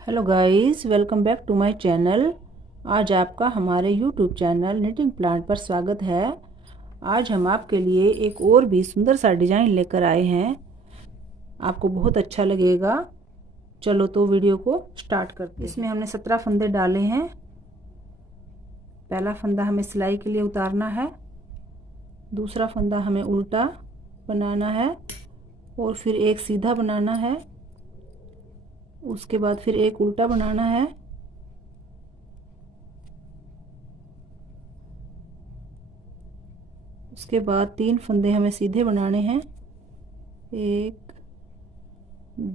Hello guys, welcome back to my channel. आज आपका हमारे यूट्यूब चैनल निटिंग प्लांट पर स्वागत है। आज हम आपके लिए एक और भी सुंदर सा डिज़ाइन लेकर आए हैं, आपको बहुत अच्छा लगेगा। चलो तो वीडियो को स्टार्ट करते हैं। इसमें हमने 17 फंदे डाले हैं। पहला फंदा हमें सिलाई के लिए उतारना है, दूसरा फंदा हमें उल्टा बनाना है और फिर एक सीधा बनाना है, उसके बाद फिर एक उल्टा बनाना है, उसके बाद 3 फंदे हमें सीधे बनाने हैं, 1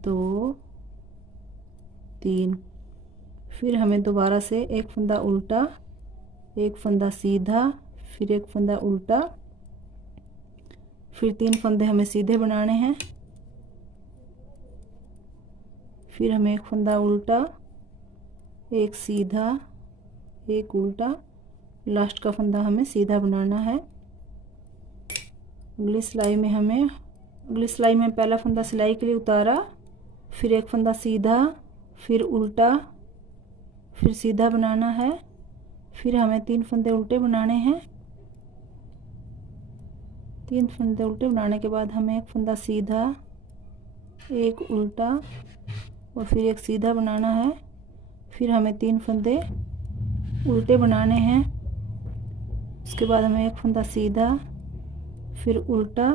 2 3। फिर हमें दोबारा से एक फंदा उल्टा, एक फंदा सीधा, फिर एक फंदा उल्टा, फिर 3 फंदे हमें सीधे बनाने हैं, फिर हमें एक फंदा उल्टा, एक सीधा, एक उल्टा, लास्ट का फंदा हमें सीधा बनाना है। अगली सिलाई में पहला फंदा सिलाई के लिए उतारा, फिर एक फंदा सीधा, फिर उल्टा, फिर सीधा बनाना है, फिर हमें 3 फंदे उल्टे बनाने हैं। 3 फंदे उल्टे बनाने के बाद हमें एक फंदा सीधा, एक उल्टा और फिर एक सीधा बनाना है। फिर हमें 3 फंदे उल्टे बनाने हैं, उसके बाद हमें एक फंदा सीधा, फिर उल्टा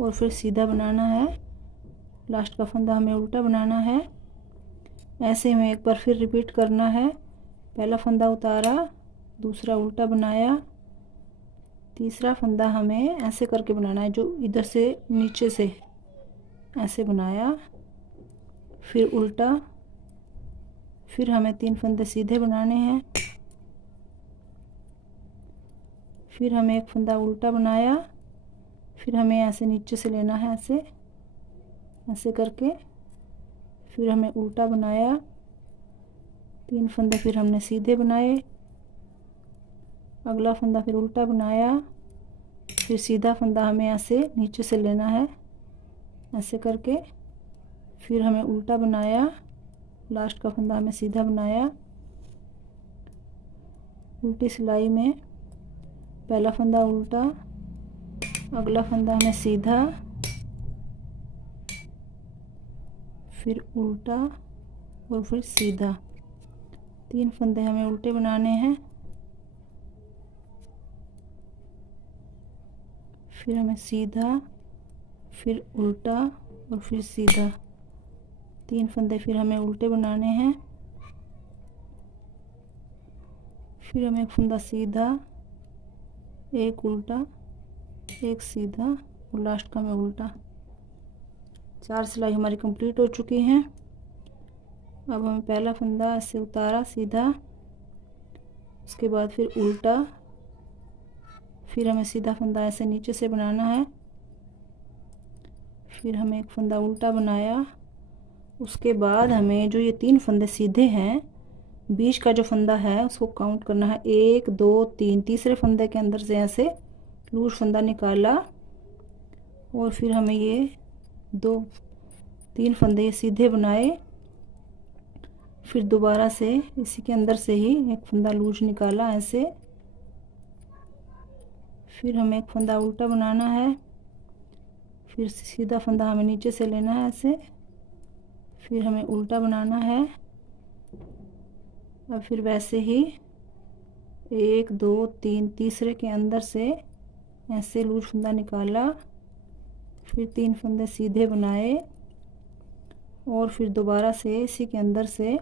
और फिर सीधा बनाना है। लास्ट का फंदा हमें उल्टा बनाना है। ऐसे हमें एक बार फिर रिपीट करना है। पहला फंदा उतारा, दूसरा उल्टा बनाया, तीसरा फंदा हमें ऐसे करके बनाना है, जो इधर से नीचे से ऐसे बनाया, फिर उल्टा, फिर हमें 3 फंदे सीधे बनाने हैं, फिर हमें एक फंदा उल्टा बनाया, फिर हमें ऐसे नीचे से लेना है, ऐसे ऐसे करके, फिर हमें उल्टा बनाया, 3 फंदे फिर हमने सीधे बनाए, अगला फंदा फिर उल्टा बनाया, फिर सीधा फंदा हमें ऐसे नीचे से लेना है, ऐसे करके, फिर हमें उल्टा बनाया, लास्ट का फंदा हमें सीधा बनाया। उल्टी सिलाई में पहला फंदा उल्टा, अगला फंदा हमें सीधा, फिर उल्टा और फिर सीधा। 3 फंदे हमें उल्टे बनाने हैं, फिर हमें सीधा, फिर उल्टा और फिर सीधा। 3 फंदे फिर हमें उल्टे बनाने हैं, फिर हमें एक फंदा सीधा, एक उल्टा, एक सीधा और लास्ट का हमें उल्टा। 4 सिलाई हमारी कंप्लीट हो चुकी हैं। अब हमें पहला फंदा ऐसे उतारा सीधा, उसके बाद फिर उल्टा, फिर हमें सीधा फंदा ऐसे नीचे से बनाना है, फिर हमें एक फंदा उल्टा बनाया, उसके बाद हमें जो ये 3 फंदे सीधे हैं, बीच का जो फंदा है उसको काउंट करना है, 1 2 3। तीसरे फंदे के अंदर से ऐसे लूज फंदा निकाला और फिर हमें ये 3 फंदे ये सीधे बनाए, फिर दोबारा से इसी के अंदर से ही एक फंदा लूज निकाला ऐसे, फिर हमें एक फंदा उल्टा बनाना है, फिर सीधा फंदा हमें नीचे से लेना है ऐसे, फिर हमें उल्टा बनाना है और फिर वैसे ही 1 2 3 तीसरे के अंदर से ऐसे लूज फंदा निकाला, फिर 3 फंदे सीधे बनाए और फिर दोबारा से इसी के अंदर से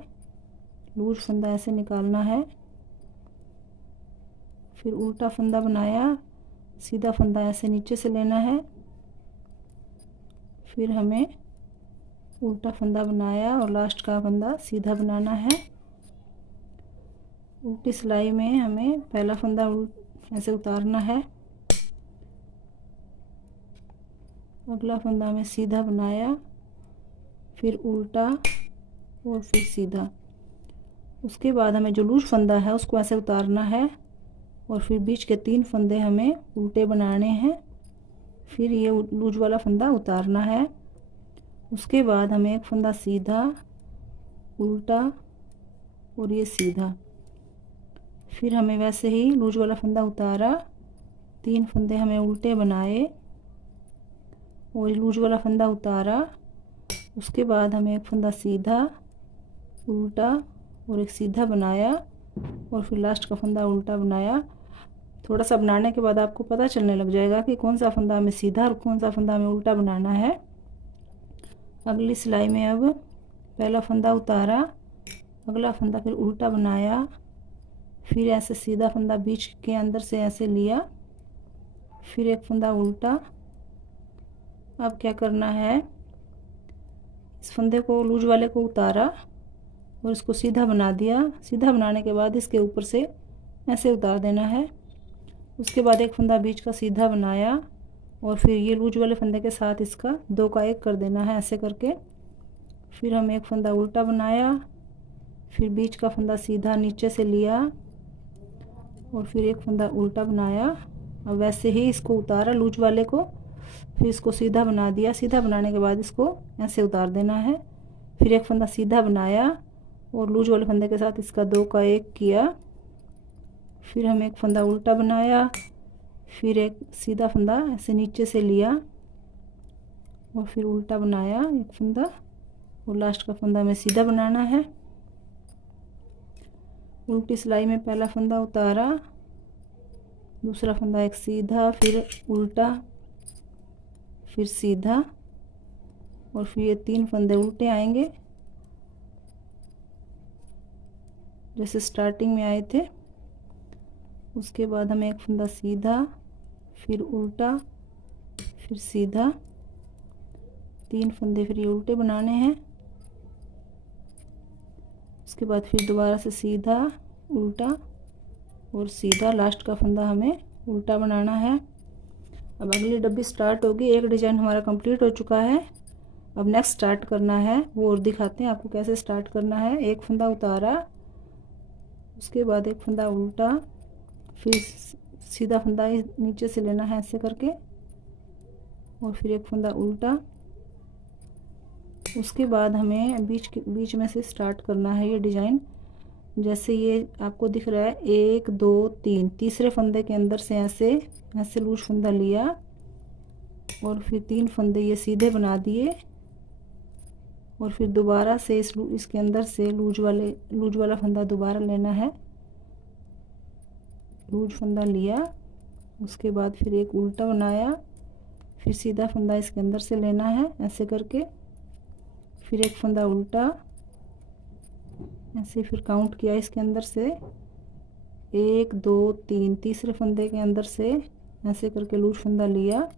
लूज फंदा ऐसे निकालना है, फिर उल्टा फंदा बनाया, सीधा फंदा ऐसे नीचे से लेना है, फिर हमें उल्टा फंदा बनाया और लास्ट का फंदा सीधा बनाना है। उल्टी सिलाई में हमें पहला फंदा ऐसे उतारना है, अगला फंदा हमें सीधा बनाया, फिर उल्टा और फिर सीधा। उसके बाद हमें जो लूज फंदा है उसको ऐसे उतारना है और फिर बीच के 3 फंदे हमें उल्टे बनाने हैं, फिर ये लूज वाला फंदा उतारना है। उसके बाद हमें एक फंदा सीधा, उल्टा और ये सीधा। फिर हमें वैसे ही लूज वाला फंदा उतारा, 3 फंदे हमें उल्टे बनाए और लूज वाला फंदा उतारा। उसके बाद हमें एक फंदा सीधा, उल्टा और एक सीधा बनाया और फिर लास्ट का फंदा उल्टा बनाया। थोड़ा सा बनाने के बाद आपको पता चलने लग जाएगा कि कौन सा फंदा हमें सीधा और कौन सा फंदा हमें उल्टा बनाना है। अगली सिलाई में अब पहला फंदा उतारा, अगला फंदा फिर उल्टा बनाया, फिर ऐसे सीधा फंदा बीच के अंदर से ऐसे लिया, फिर एक फंदा उल्टा। अब क्या करना है, इस फंदे को लूज वाले को उतारा और इसको सीधा बना दिया। सीधा बनाने के बाद इसके ऊपर से ऐसे उतार देना है। उसके बाद एक फंदा बीच का सीधा बनाया और फिर ये लूज वाले फंदे के साथ इसका 2 का 1 कर देना है ऐसे करके। फिर हम एक फंदा उल्टा बनाया, फिर बीच का फंदा सीधा नीचे से लिया और फिर एक फंदा उल्टा बनाया। अब वैसे ही इसको उतारा लूज वाले को, फिर इसको सीधा बना दिया। सीधा बनाने के बाद इसको ऐसे उतार देना है। फिर एक फंदा सीधा बनाया और लूज वाले फंदे के साथ इसका 2 का 1 किया। फिर हम एक फंदा उल्टा बनाया, फिर एक सीधा फंदा ऐसे नीचे से लिया और फिर उल्टा बनाया एक फंदा और लास्ट का फंदा हमें सीधा बनाना है। उल्टी सिलाई में पहला फंदा उतारा, दूसरा फंदा एक सीधा, फिर उल्टा, फिर सीधा और फिर ये 3 फंदे उल्टे आएंगे जैसे स्टार्टिंग में आए थे। उसके बाद हमें एक फंदा सीधा, फिर उल्टा, फिर सीधा, 3 फंदे फिर ये उल्टे बनाने हैं। उसके बाद फिर दोबारा से सीधा, उल्टा और सीधा, लास्ट का फंदा हमें उल्टा बनाना है। अब अगली डब्बी स्टार्ट होगी। एक डिज़ाइन हमारा कंप्लीट हो चुका है। अब नेक्स्ट स्टार्ट करना है, वो और दिखाते हैं आपको कैसे स्टार्ट करना है। एक फंदा उतारा, उसके बाद एक फंदा उल्टा, फिर सीधा फंदा नीचे से लेना है ऐसे करके और फिर एक फंदा उल्टा। उसके बाद हमें बीच में से स्टार्ट करना है ये डिज़ाइन। जैसे ये आपको दिख रहा है 1 2 3, तीसरे फंदे के अंदर से ऐसे लूज फंदा लिया और फिर 3 फंदे ये सीधे बना दिए और फिर दोबारा से इसके अंदर से लूज वाला फंदा दोबारा लेना है। लूज फंदा लिया, उसके बाद फिर एक उल्टा बनाया, फिर सीधा फंदा इसके अंदर से लेना है ऐसे करके, फिर एक फंदा उल्टा, ऐसे फिर काउंट किया इसके अंदर से 1 2 3, तीसरे फंदे के अंदर से ऐसे करके लूज फंदा लिया,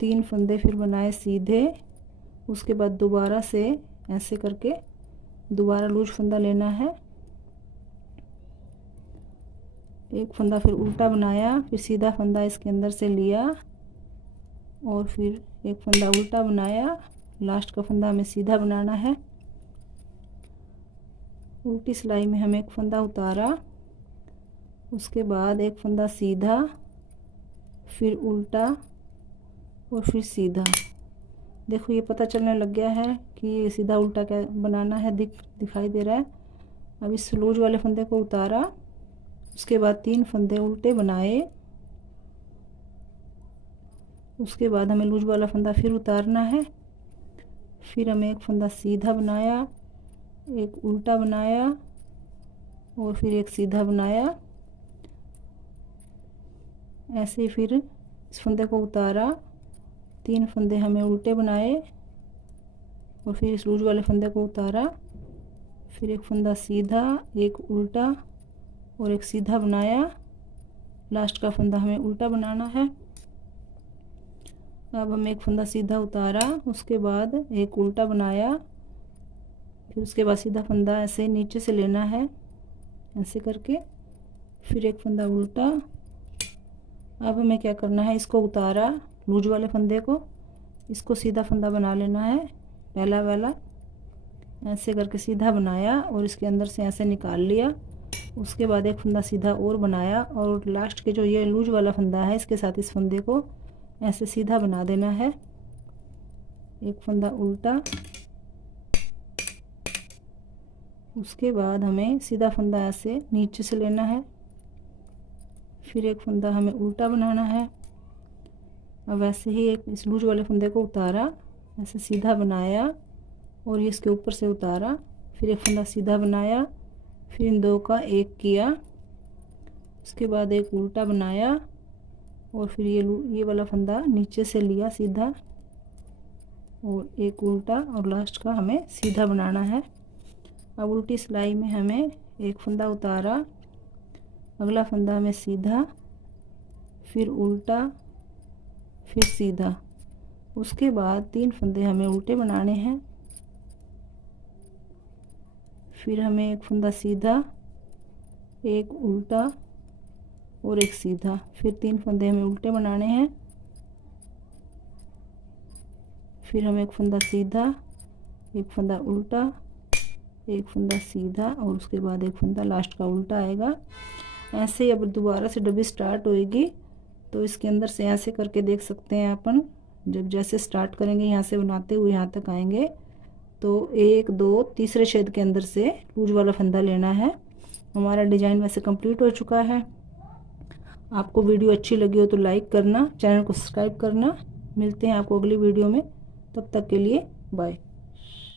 3 फंदे फिर बनाए सीधे। उसके बाद दोबारा से ऐसे करके दोबारा लूज फंदा लेना है, एक फंदा फिर उल्टा बनाया, फिर सीधा फंदा इसके अंदर से लिया और फिर एक फंदा उल्टा बनाया, लास्ट का फंदा हमें सीधा बनाना है। उल्टी सिलाई में हम एक फंदा उतारा, उसके बाद एक फंदा सीधा, फिर उल्टा और फिर सीधा। देखो ये पता चलने लग गया है कि ये सीधा उल्टा क्या बनाना है, दिखाई दे रहा है। अब इस लूज वाले फंदे को उतारा, उसके बाद 3 फंदे उल्टे बनाए, उसके बाद हमें लूज वाला फंदा फिर उतारना है। फिर हमें एक फंदा सीधा बनाया, एक उल्टा बनाया और फिर एक सीधा बनाया। ऐसे ही फिर इस फंदे को उतारा, 3 फंदे हमें उल्टे बनाए और फिर इस लूज वाले फंदे को उतारा, फिर एक फंदा सीधा, एक उल्टा और एक सीधा बनाया। लास्ट का फंदा हमें उल्टा बनाना है। अब हम एक फंदा सीधा उतारा, उसके बाद एक उल्टा बनाया, फिर उसके बाद सीधा फंदा ऐसे नीचे से लेना है ऐसे करके, फिर एक फंदा उल्टा। अब हमें क्या करना है, इसको उतारा लूज वाले फंदे को, इसको सीधा फंदा बना लेना है पहला वाला, ऐसे करके सीधा बनाया और इसके अंदर से ऐसे निकाल लिया। उसके बाद एक फंदा सीधा और बनाया और लास्ट के जो ये लूज वाला फंदा है इसके साथ इस फंदे को ऐसे सीधा बना देना है। एक फंदा उल्टा, उसके बाद हमें सीधा फंदा ऐसे नीचे से लेना है, फिर एक फंदा हमें उल्टा बनाना है। अब ऐसे ही एक इस लूज वाले फंदे को उतारा, ऐसे सीधा बनाया और ये इसके ऊपर से उतारा, फिर एक फंदा सीधा बनाया, फिर इन दो का एक किया, उसके बाद एक उल्टा बनाया और फिर ये वाला फंदा नीचे से लिया सीधा और एक उल्टा और लास्ट का हमें सीधा बनाना है। अब उल्टी सिलाई में हमें एक फंदा उतारा, अगला फंदा हमें सीधा, फिर उल्टा, फिर सीधा, उसके बाद 3 फंदे हमें उल्टे बनाने हैं, फिर हमें एक फंदा सीधा, एक उल्टा और एक सीधा, फिर 3 फंदे हमें उल्टे बनाने हैं, फिर हमें एक फंदा सीधा, एक फंदा उल्टा, एक फंदा सीधा और उसके बाद एक फंदा लास्ट का उल्टा आएगा। ऐसे ही अब दोबारा से डबी स्टार्ट होएगी तो इसके अंदर से ऐसे करके देख सकते हैं अपन। जब जैसे स्टार्ट करेंगे यहाँ से बनाते हुए यहाँ तक आएंगे तो 1 2 तीसरे छेद के अंदर से लूज वाला फंदा लेना है। हमारा डिजाइन वैसे कंप्लीट हो चुका है। आपको वीडियो अच्छी लगी हो तो लाइक करना, चैनल को सब्सक्राइब करना। मिलते हैं आपको अगली वीडियो में, तब तक के लिए बाय।